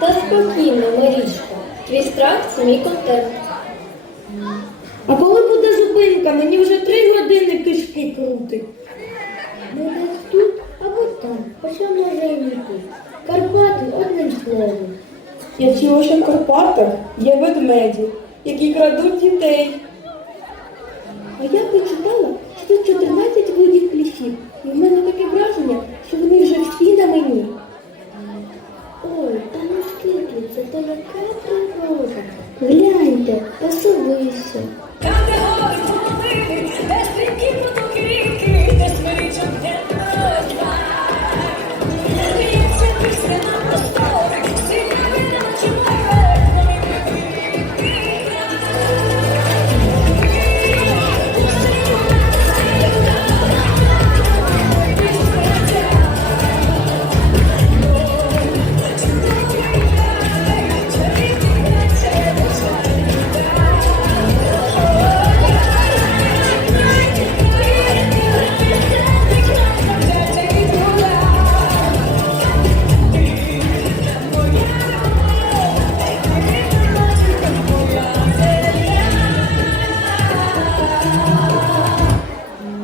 Та спокійно, Марічко, твій страх це мій контент. А коли буде зупинка, мені вже три години кишки крутить. Ми десь тут або там, хоча може і не тут. Карпати одним словом. Я чула, що в Карпатах є ведмеді, які крадуть дітей. А я почитала, що 14 видів кліщів. І в мене таке враження, що вони вже всі на мені.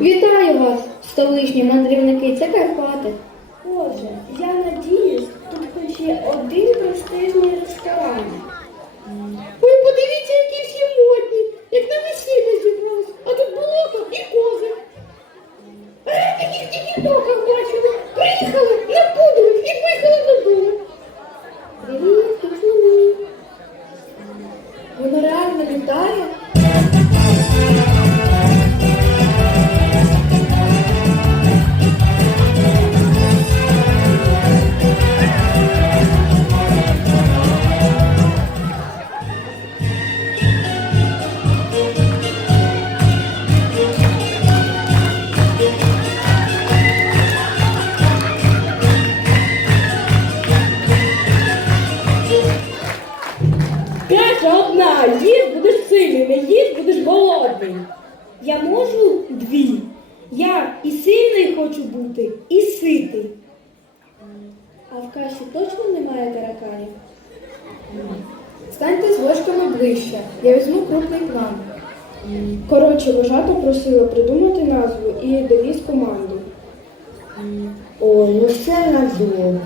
Вітаю вас, столичні мандрівники, це Карпати. Боже, я надіюсь, тут хоч є один престижний ресторан. Ой, подивіться, які всі модні, як на весілля зібрались, а тут болото і кози. А я таких тільки в бачила. Приїхали на подорож і поїхали додому. Привіт, тут мені. Вона реально літає? Каша одна, їж будеш сильний, не їж будеш голодний. Я можу дві. Я і сильний хочу бути, і ситий. А в каші точно немає тараканів? Станьте з ложками ближче, я візьму крупний план. Коротше, вожата просила придумати назву і довіз команду. Ой, ну це надовго.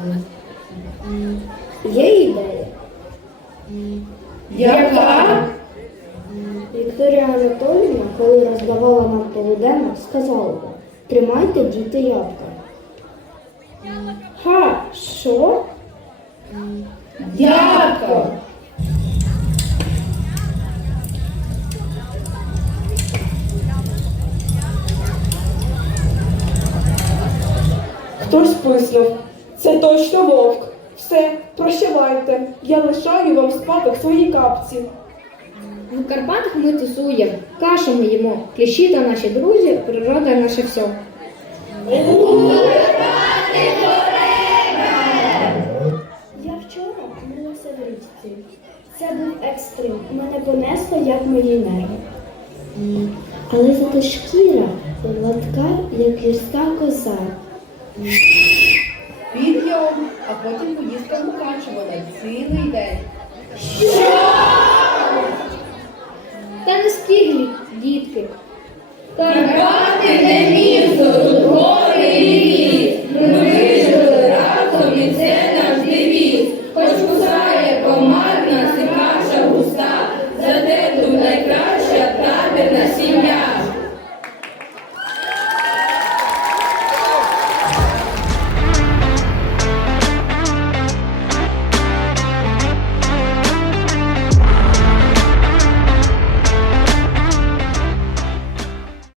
Є ідея. Яка? Вікторія Анатоліївна, коли роздавала нам полуденник, сказала, тримайте діти ябка. Ха, що? Ябко! Хтось списнув. Це точно вовк. Все, прощавайте. Я лишаю вам спадок свої капці. В Карпатах ми тусуємо, кашу ми їмо, кліщі та наші друзі, природа наше все. Я вчора милася в річці. Це був екстрим. Мене понесло, як мої нерви. Але зато шкіра гладка, як гірська коза а потім поїздка Мукачево на цілий день.